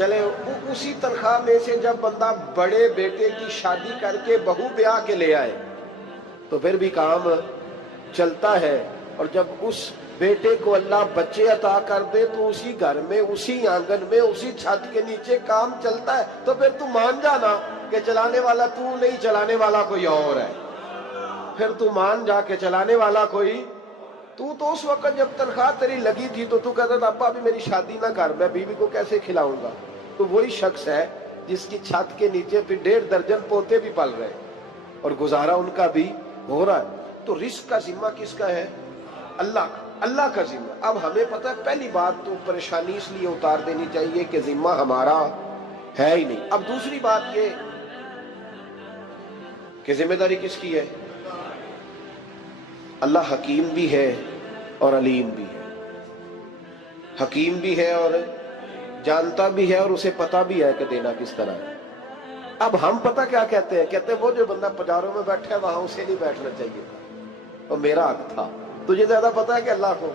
چلے اسی تنخواہ میں سے جب بندہ بڑے بیٹے کی شادی کر کے بہو بیاہ کے لے آئے تو پھر بھی کام چلتا ہے. اور جب اس بیٹے کو اللہ بچے عطا کر دے تو اسی گھر میں، اسی آنگن میں، اسی چھت کے نیچے کام چلتا ہے. تو پھر تو مان جانا کہ چلانے والا تو نہیں، چلانے والا کوئی اور ہے. پھر تو مان جا کے چلانے والا کوئی تو اس وقت جب تنخواہ تیری لگی تھی تو کہتا تھا ابا ابھی میری شادی نہ کر، میں بیوی کو کیسے کھلاؤں گا. تو وہی شخص ہے جس کی چھت کے نیچے پھر 1.5 درجن پوتے بھی پل رہے اور گزارا ان کا بھی ہو رہا ہے. تو رزق کا ذمہ کس کا ہے؟ اللہ کا، اللہ کا ذمہ. اب ہمیں پتہ ہے پہلی بات تو پریشانی اس لیے اتار دینی چاہیے کہ ذمہ ہمارا ہے ہی نہیں. اب دوسری بات یہ کہ ذمہ داری کس کی ہے؟ اللہ حکیم بھی ہے اور علیم بھی ہے. حکیم بھی ہے اور جانتا بھی ہے اور اسے پتہ بھی ہے کہ دینا کس طرح ہے. اب ہم پتہ کیا کہتے ہیں؟ کہتے ہیں وہ جو بندہ پجاروں میں بیٹھا ہے وہاں اسے نہیں بیٹھنا چاہیے تھا، اور میرا حق تھا. تجھے زیادہ پتہ ہے کہ اللہ کو؟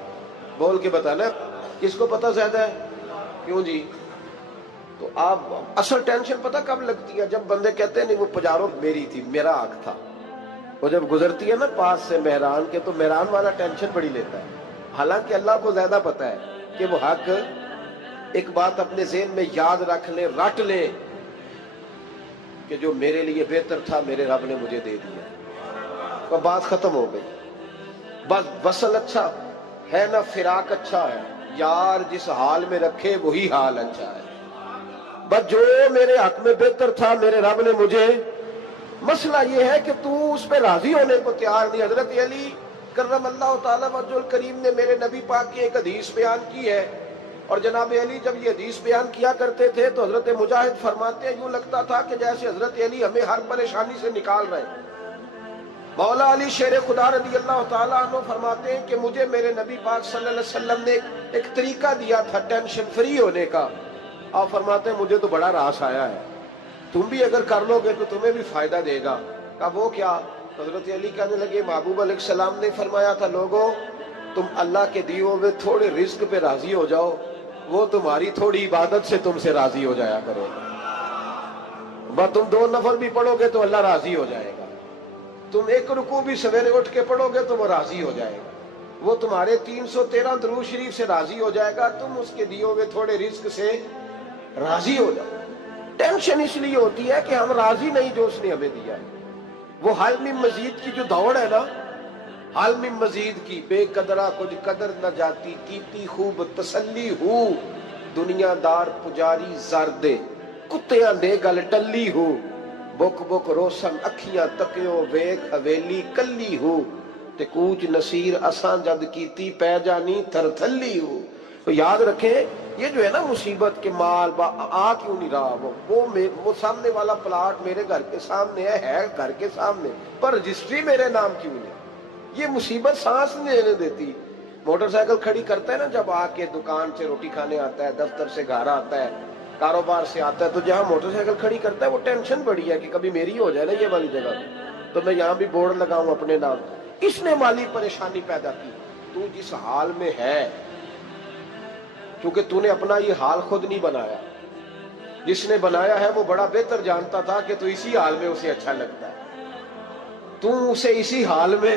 بول کے بتانا کس کو پتہ زیادہ ہے. کیوں جی؟ تو آپ اصل ٹینشن پتہ کب لگتی ہے؟ جب بندے کہتے ہیں نہیں وہ پجاروں میری تھی، میرا حق تھا. وہ جب گزرتی ہے نا پاس سے مہران کے تو مہران والا ٹینشن بڑی لیتا ہے. حالانکہ اللہ کو زیادہ پتہ ہے کہ وہ حق. ایک بات اپنے ذہن میں یاد رکھ لیں، رٹ لیں کہ جو میرے لیے بہتر تھا میرے رب نے مجھے دے دیا. اور بات ختم ہو گئی. بس وصل اچھا ہے نہ فراق اچھا ہے، یار جس حال میں رکھے وہی حال اچھا ہے. بس جو میرے حق میں بہتر تھا میرے رب نے مجھے. مسئلہ یہ ہے کہ تو اس پہ راضی ہونے کو تیار نہیں. حضرت علی کرم اللہ تعالیٰ وجہ الکریم نے میرے نبی پاک کی ایک حدیث بیان کی ہے، اور جناب علی جب یہ حدیث بیان کیا کرتے تھے تو حضرت مجاہد فرماتے ہیں یوں لگتا تھا کہ جیسے حضرت علی ہمیں ہر پریشانی سے نکال رہے ہیں. مولا علی شیر خدا رضی اللہ تعالیٰ عنہ فرماتے ہیں کہ مجھے میرے نبی پاک صلی اللہ علیہ وسلم نے ایک طریقہ دیا تھا ٹینشن فری ہونے کا. آپ فرماتے ہیں مجھے تو بڑا راس آیا ہے، تم بھی اگر کر لو گے تو تمہیں بھی فائدہ دے گا. کہا وہ کیا؟ حضرت علی کہنے لگے محبوب علیہ السلام نے فرمایا تھا لوگوں تم اللہ کے دیے ہوئے تھوڑے رزق پہ راضی ہو جاؤ، وہ تمہاری تھوڑی عبادت سے تم سے راضی ہو جایا کرو. بس تم 2 نفل بھی پڑھو گے تو اللہ راضی ہو جائے گا. تم 1 رکوع بھی سویرے اٹھ کے پڑھو گے تو وہ راضی ہو جائے گا. وہ تمہارے 313 درود شریف سے راضی ہو جائے گا. تم اس کے دیے ہوئے تھوڑے رزق سے راضی ہو جاؤ. ٹینشن اس لیے ہوتی ہے کہ ہم راضی نہیں جو اس نے ہمیں دیا ہے. وہ حل میں مزید کی جو دوڑ ہے نا، حل میں مزید کی، بے قدرہ کچھ قدر نہ جاتی، کیتی خوب تسلی ہو، دنیا دار پجاری زردے، کتیاں دے گل ٹلی ہو، بک بک روشن اکھیاں تکیو ویک حویلی کلی ہو، تے کوچ نصیر اساں جد کیتی پہ جانی تھر تھلی ہو. تو یاد رکھیں یہ جو ہے نا مصیبت کے مال آ کیوں نہیں رہا، وہ سامنے والا پلاٹ میرے گھر کے سامنے ہے گھر کے سامنے، پر رجسٹری میرے نام کیوں نہیں. یہ مصیبت سانس نہیں لینے دیتی. موٹر سائیکل کھڑی کرتا ہے نا جب آ کے دکان سے روٹی کھانے آتا ہے، دفتر سے گھر آتا ہے، کاروبار سے آتا ہے، تو جہاں موٹر سائیکل کھڑی کرتا ہے وہ ٹینشن بڑی ہے کہ کبھی میری ہو جائے نا یہ والی جگہ تو میں یہاں بھی بورڈ لگاؤں اپنے نام. اس نے مالی پریشانی پیدا کی. تو جس حال میں ہے، کیونکہ تو نے اپنا یہ حال خود نہیں بنایا، جس نے بنایا ہے وہ بڑا بہتر جانتا تھا کہ تو اسی حال میں اسے اچھا لگتا ہے. تو اسے اسی حال میں،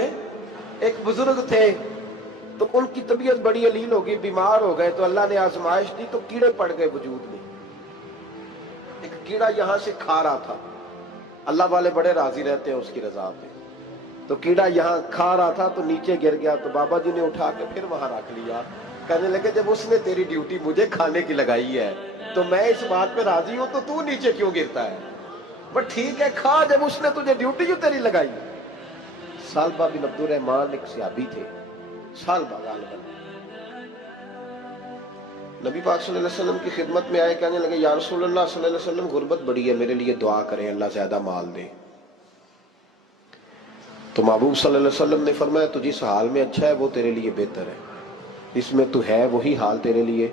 ایک بزرگ تھے تو ان کی طبیعت بڑی علیل ہو گئی، بیمار ہو گئے تو اللہ نے آزمائش دی تو کیڑے پڑ گئے وجود میں. ایک کیڑا یہاں سے کھا رہا تھا، اللہ والے بڑے راضی رہتے ہیں اس کی رضا پہ. تو کیڑا یہاں کھا رہا تھا تو نیچے گر گیا تو بابا جی نے اٹھا کے پھر وہاں رکھ لیا. کہنے لگے جب اس نے تیری ڈیوٹی مجھے کھانے کی لگائی ہے تو میں اس بات پہ راضی ہوں تو نیچے کیوں گرتا ہے؟ بس ٹھیک ہے کھا، جب اس نے تجھے ڈیوٹی جو تیری لگائی. سالبہ بن عبد الرحمن ایک صحابی تھے، سالبہ غالباً نبی پاک صلی اللہ علیہ وسلم کی خدمت میں آئے، کہنے لگے یا رسول اللہ صلی اللہ علیہ وسلم غربت بڑی ہے، میرے لیے دعا کریں اللہ زیادہ مال دے. تو محبوب صلی اللہ علیہ وسلم نے فرمایا تو جس حال میں اچھا ہے وہ تیرے لیے بہتر ہے، اس میں تو ہے وہی حال تیرے لیے.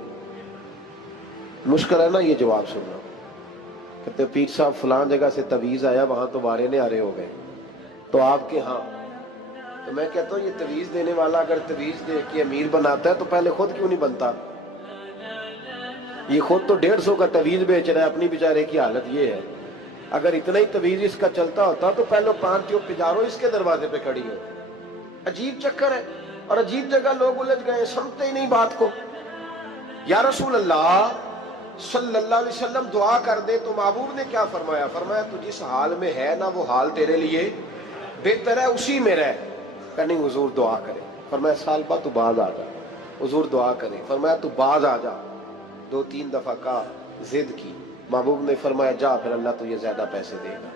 مشکل ہے نا یہ جواب سننا. کہتے پیر صاحب فلان جگہ سے تویز آیا وہاں تو وارے نے آرے ہو گئے، تو آپ کے ہاں. تو میں کہتا ہوں یہ تویز دینے والا اگر تویز دے کے امیر بناتا ہے تو پہلے خود کیوں نہیں بنتا؟ یہ خود تو 150 کا تویز بیچ رہا ہے، اپنی بیچارے کی حالت یہ ہے۔ اگر اتنا ہی تویز اس کا چلتا ہوتا تو پہلے 5 پجاروں اس کے دروازے پہ کھڑی ہو۔ عجیب چکر ہے اور عجیب جگہ لوگ الجھ گئے، سمجھتے ہی نہیں بات کو۔ یا رسول اللہ صلی اللہ علیہ وسلم دعا کر دے تو محبوب نے کیا فرمایا؟ فرمایا تو جس حال میں ہے نا وہ حال تیرے لیے بہتر ہے، اسی میں رہ۔ کہ نہیں حضور دعا کرے۔ فرمایا سال بعد تو باز آ جا۔ حضور دعا کرے۔ فرمایا تو باز آ جا۔ 2-3 دفعہ کا ضد کی، محبوب نے فرمایا جا، پھر اللہ تجھے زیادہ پیسے دے گا۔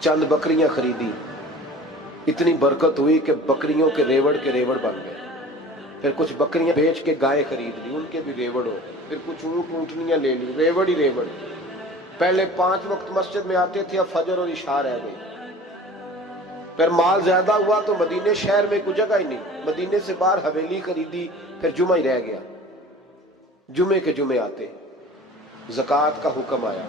چند بکریاں خریدی، اتنی برکت ہوئی کہ بکریوں کے ریوڑ بن گئے۔ پھر کچھ بکریاں بیچ کے گائے خرید لی، ان کے بھی ریوڑ ہو۔ پھر کچھ اونٹ اونٹنیاں لے لی، ریوڑ ہی ریوڑ۔ پہلے 5 وقت مسجد میں آتے تھے، اب فجر اور عشاء رہ گئی۔ پھر مال زیادہ ہوا تو مدینے شہر میں کوئی جگہ ہی نہیں، مدینے سے باہر حویلی خریدی، پھر جمعہ ہی رہ گیا۔ جمعے کے جمعے آتے، زکوٰۃ کا حکم آیا۔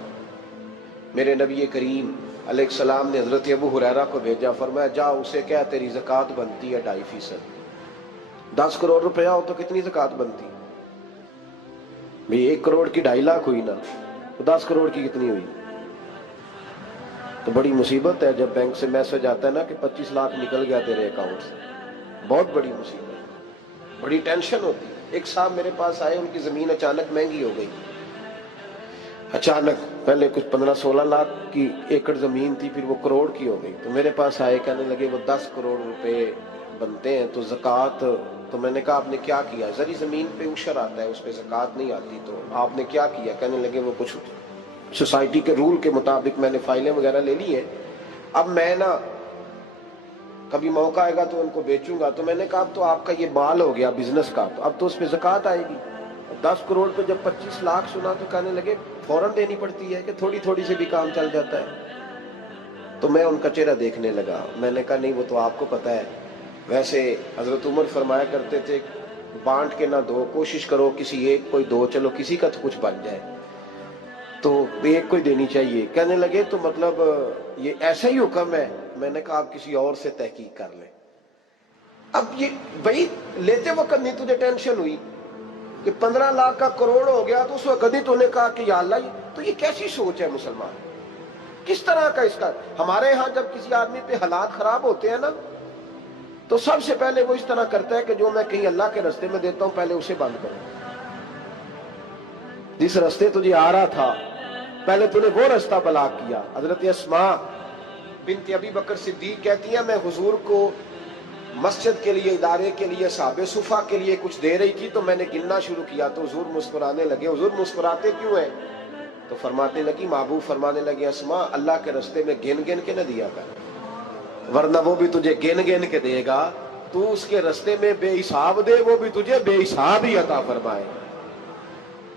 میرے نبی کریم علیہ السلام نے حضرت ابو ہریرہ کو بھیجا، فرمایا جا اسے کہہ تیری زکوٰۃ بنتی ہے 2.5%۔ 10 کروڑ روپیہ ہو تو کتنی زکوٰۃ بنتی؟ بھئی 1 کروڑ کی 2.5 لاکھ ہوئی نا، تو 10 کروڑ کی کتنی ہوئی؟ تو بڑی مصیبت ہے جب بینک سے میسج آتا ہے نا کہ 25 لاکھ نکل گیا تیرے اکاؤنٹ سے، بہت بڑی مصیبت، بڑی ٹینشن ہوتی ہے۔ ایک صاحب میرے پاس آئے، ان کی زمین اچانک مہنگی ہو گئی، اچانک پہلے کچھ 15-16 لاکھ کی ایکڑ زمین تھی، پھر وہ کروڑ کی ہو گئی۔ تو میرے پاس آئے، کہنے لگے وہ 10 کروڑ روپے بنتے ہیں تو زکوٰۃ، تو میں نے کہا آپ نے کیا کیا؟ زری زمین پہ عشر آتا ہے، اس پہ زکوٰۃ نہیں آتی، تو آپ نے کیا کیا؟ کہنے لگے وہ کچھ سوسائٹی کے رول کے مطابق میں نے فائلیں وغیرہ لے لی ہیں، اب میں نا کبھی موقع آئے گا تو ان کو بیچوں گا۔ تو میں نے کہا اب تو آپ کا یہ مال ہو گیا بزنس کا، تو اب تو اس پہ زکوٰۃ آئے گی۔ 10 کروڑ پہ جب 25 لاکھ سنا تو کہنے لگے فوراً دینی پڑتی ہے کہ تھوڑی تھوڑی سے بھی کام چل جاتا ہے؟ تو میں ان کا چہرہ دیکھنے لگا، میں نے کہا نہیں وہ تو آپ کو پتہ ہے، ویسے حضرت عمر فرمایا کرتے تھے بانٹ کے نہ دو، کوشش کرو کسی ایک کوئی دو، چلو کسی کا تو کچھ بن جائے، تو ایک کوئی دینی چاہیے۔ کہنے لگے تو مطلب یہ ایسا ہی حکم ہے؟ میں نے کہا آپ کسی اور سے تحقیق کر لیں۔ اب یہ بھائی لیتے وقت نہیں تجھے ٹینشن ہوئی کہ 15 لاکھ کا کروڑ ہو گیا، تو اس وقت کبھی تو نے کہا کہ یا اللہ، تو یہ کیسی سوچ ہے مسلمان؟ کس طرح کا اس کا؟ ہمارے ہاں جب کسی آدمی پہ حالات خراب ہوتے ہیں نا تو سب سے پہلے وہ اس طرح کرتا ہے کہ جو میں کہیں اللہ کے رستے میں دیتا ہوں پہلے اسے بند کروں۔ جس رستے تجھے آ رہا تھا پہلے تو نے وہ رستہ بلاک کیا۔ حضرت اسماء بنت ابی بکر صدیق کہتی ہیں میں حضور کو مسجد کے لیے، ادارے کے لیے، صحابہ صفہ کے لیے کچھ دے رہی تھی، تو میں نے گننا شروع کیا تو حضور مسکرانے لگے۔ حضور مسکراتے کیوں ہیں؟ تو فرمانے لگی، محبوب فرمانے لگے اسماء اللہ کے رستے میں گن گن کے نہ دیا کر، ورنہ وہ بھی تجھے گن گن کے دے گا، تو اس کے رستے میں بے حساب دے، وہ بھی تجھے بے حساب ہی عطا فرمائے۔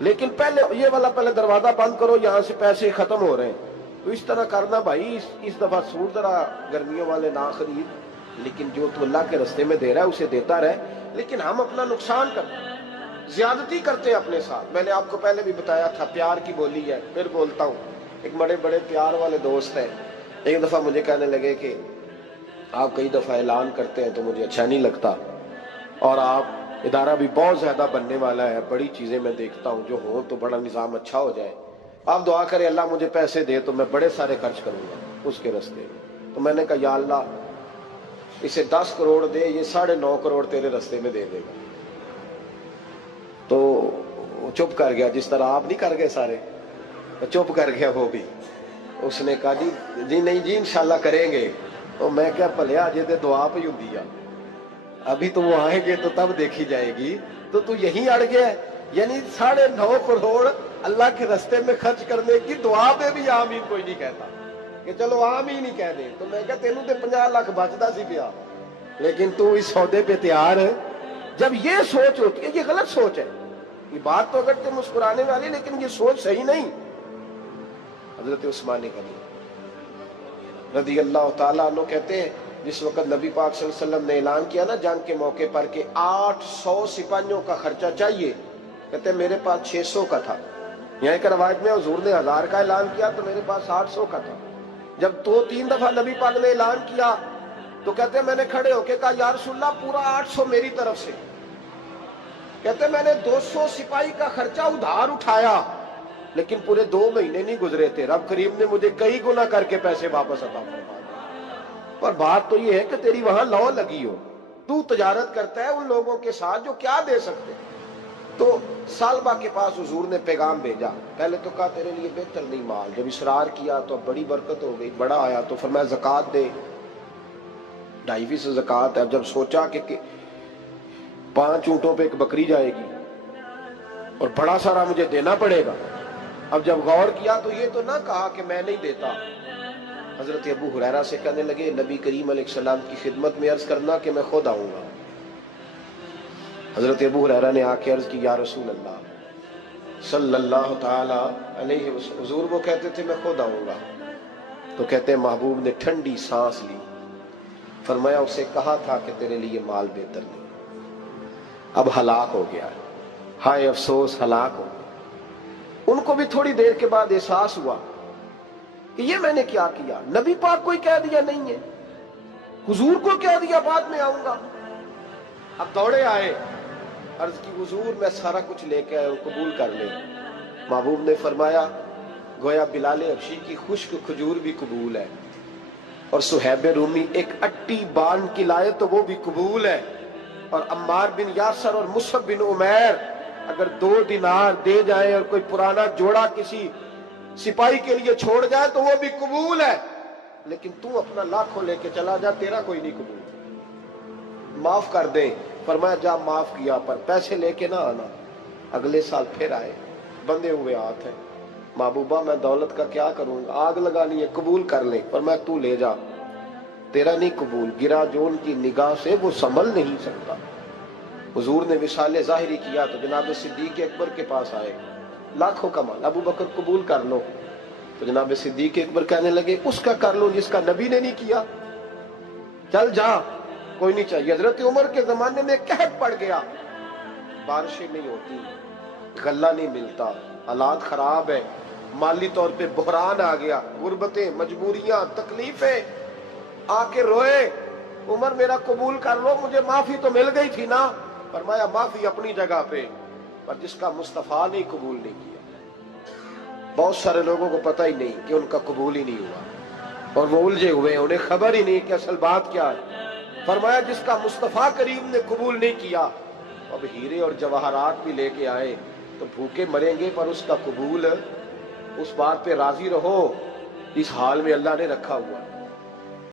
لیکن پہلے یہ والا پہلے دروازہ بند کرو، یہاں سے پیسے ختم ہو رہے ہیں، تو اس طرح کرنا بھائی۔ اس دفعہ سوٹ ذرا گرمیوں والے نہ خرید، لیکن جو تو اللہ کے رستے میں دے رہا ہے اسے دیتا رہے، لیکن ہم اپنا نقصان کرتے ہیں، زیادتی کرتے ہیں اپنے ساتھ۔ میں نے آپ کو پہلے بھی بتایا تھا پیار کی بولی ہے، پھر بولتا ہوں۔ ایک بڑے بڑے پیار والے دوست ہیں، ایک دفعہ مجھے کہنے لگے کہ آپ کئی دفعہ اعلان کرتے ہیں تو مجھے اچھا نہیں لگتا، اور آپ ادارہ بھی بہت زیادہ بننے والا ہے، بڑی چیزیں میں دیکھتا ہوں جو ہوں تو بڑا نظام اچھا ہو جائے، آپ دعا کریں اللہ مجھے پیسے دے تو میں بڑے سارے خرچ کروں گا اس کے رستے میں۔ تو میں نے کہا یا اللہ اسے 10 کروڑ دے، یہ 9.5 کروڑ تیرے رستے میں دے دے گا۔ تو چپ کر گیا، جس طرح آپ نہیں کر گئے سارے، چپ کر گیا وہ بھی۔ اس نے کہا جی نہیں جی انشاءاللہ کریں گے۔ تو میں کیا پلیا جی دعا پہ ہوں دیا، ابھی تو وہ آئیں گے تو تب دیکھی جائے گی، تو یہیں اڑ گیا ہے۔ یعنی 9.5 کروڑ اللہ کے رستے میں خرچ کرنے کی دعا پہ بھی آمین کوئی نہیں کہتا کہ چلو آمین ہی کہہ دیں۔ تو میں کہا تینوں تے 50 لاکھ بچتا سی پیا، لیکن تو اس سودے پہ تیار ہے۔ جب یہ سوچ ہوتی ہے، یہ غلط سوچ ہے، یہ بات تو اگر تے مسکرانے والی، لیکن یہ سوچ صحیح نہیں۔ حضرت عثمان غنی رضی اللہ تعالیٰ عنہ کہتے ہیں جس وقت نبی پاک صلی اللہ علیہ وسلم نے اعلان کیا نا جنگ کے موقع پر کہ 800 سپاہیوں کا خرچہ چاہیے، کہتے ہیں میرے پاس 600 کا تھا۔ یہاں ایک روایت میں حضور نے 1000 کا اعلان کیا تو میرے پاس 800 کا تھا۔ جب 2-3 دفعہ نبی پاک نے اعلان کیا تو کہتے ہیں میں نے کھڑے ہو کے کہا یا رسول اللہ پورا 800 میری طرف سے۔ کہتے میں نے 200 سپاہی کا خرچہ ادھار اٹھایا لیکن پورے 2 مہینے نہیں گزرے تھے، رب کریم نے مجھے کئی گنا کر کے پیسے واپس عطا فرما دیے۔ پر بات تو یہ ہے کہ تیری وہاں لو لگی ہو، تو تجارت کرتا ہے ان لوگوں کے ساتھ جو کیا دے سکتے۔ تو سالبہ کے پاس حضور نے پیغام بھیجا، پہلے تو کہا تیرے لیے بہتر نہیں مال، جب اصرار کیا تو اب بڑی برکت ہو گئی، بڑا آیا تو فرمایا زکوٰۃ دے، 2.5% زکوٰۃ ہے۔ اب جب سوچا کہ 5 اونٹوں پہ ایک بکری جائے گی اور بڑا سارا مجھے دینا پڑے گا، اب جب غور کیا تو یہ تو نہ کہا کہ میں نہیں دیتا۔ حضرت ابو ہریرہ سے کہنے لگے نبی کریم علیہ السلام کی خدمت میں عرض کرنا کہ میں خود آؤں گا۔ حضرت ابو ہریرہ نے آ کے عرض کی یا رسول اللہ صلی اللہ تعالی علیہ وسلم، حضور وہ کہتے تھے میں خود آؤں گا، تو کہتے ہیں محبوب نے ٹھنڈی سانس لی، فرمایا اسے کہا تھا کہ تیرے لیے مال بہتر نہیں، اب ہلاک ہو گیا، ہائے افسوس ہلاک ہو گیا۔ ان کو بھی تھوڑی دیر کے بعد احساس ہوا کہ یہ میں نے کیا کیا، نبی پاک کو ہی کہہ دیا نہیں ہے، حضور کو کہہ دیا بعد میں آؤں گا۔ اب دوڑے آئے، عرض کی حضور میں سارا کچھ لے کے آیا ہوں، قبول کر لیں۔ محبوب نے فرمایا گویا بلال حبشی کی خشک کھجور بھی قبول ہے، اور صہیب رومی ایک اٹی باندھ کی لائے تو وہ بھی قبول ہے، اور عمار بن یاسر اور مصعب بن عمیر اگر 2 دینار دے جائیں اور کوئی پرانا جوڑا کسی سپاہی کے لیے چھوڑ جائے تو وہ بھی قبول ہے، لیکن تو اپنا لاکھوں لے کے چلا جا، تیرا کوئی نہیں قبول، معاف کر دیں۔ فرمایا جا معاف کیا، پر پیسے لے کے نہ آنا۔ اگلے سال پھر آئے، بندے ہوئے ہاتھ ہیں، محبوبہ میں دولت کا کیا کروں گا، آگ لگانی ہے، قبول کر لیں۔ فرمایا تو لے جا، تیرا نہیں قبول، گرا جو ان کی نگاہ سے وہ سنبھل نہیں سکتا۔ حضور نے وصال ظاہری کیا تو جناب صدیق اکبر کے پاس آئے، لاکھوں کا مال، ابو بکر قبول کر لو، تو جناب صدیق اکبر کہنے لگے اس کا کر لو جس کا نبی نے نہیں کیا، چل جا کوئی نہیں چاہیے۔ حضرت عمر کے زمانے میں قحط پڑ گیا، بارشیں نہیں ہوتی، غلہ نہیں ملتا، حالات خراب ہے، مالی طور پہ بحران آ گیا، غربتیں، مجبوریاں، تکلیفیں، آ کے روئے، عمر میرا قبول کر لو، مجھے معافی تو مل گئی تھی نا۔ فرمایا معافی اپنی جگہ پہ، پر جس کا مصطفیٰ نے قبول نہیں کیا۔ بہت سارے لوگوں کو پتہ ہی نہیں کہ ان کا قبول ہی نہیں ہوا، اور وہ الجھے ہوئے ہیں، انہیں خبر ہی نہیں کہ اصل بات کیا ہے۔ فرمایا جس کا مصطفیٰ کریم نے قبول نہیں کیا، اب ہیرے اور جواہرات بھی لے کے آئے تو بھوکے مریں گے، پر اس کا قبول، اس بات پہ راضی رہو، اس حال میں اللہ نے رکھا ہوا ہے۔